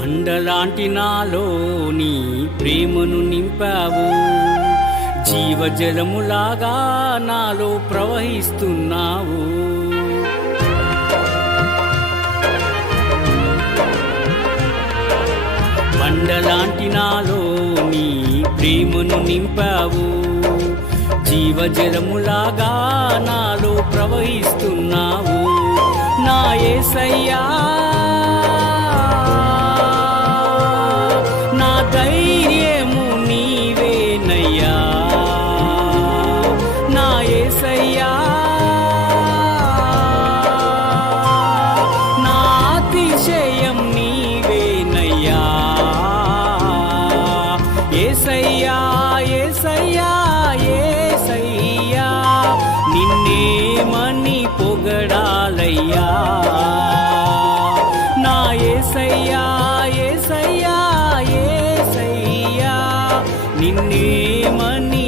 బండలాంటి నాలో నీ ప్రేమను నింపావు, జీవజలములాగా నాలో ప్రవహిస్తున్నావు. బండలాంటి నాలో నీ ప్రేమను నింపావు, జీవజలములాగా నాలో ప్రవహిస్తున్నావు. నా యేసయ్యా, నా ధైర్యము నీవేనయ్యా. నా యేసయ్యా, నా అతిశయం నీవేనయ్యా. యేసయ్యా, యేసయ్యా, యేసయ్యా, నిన్నేమని పొగడాలయ్యా. నా యేసయ్యా, యేసయ్యా, యేసయ్యా, నిన్నేమని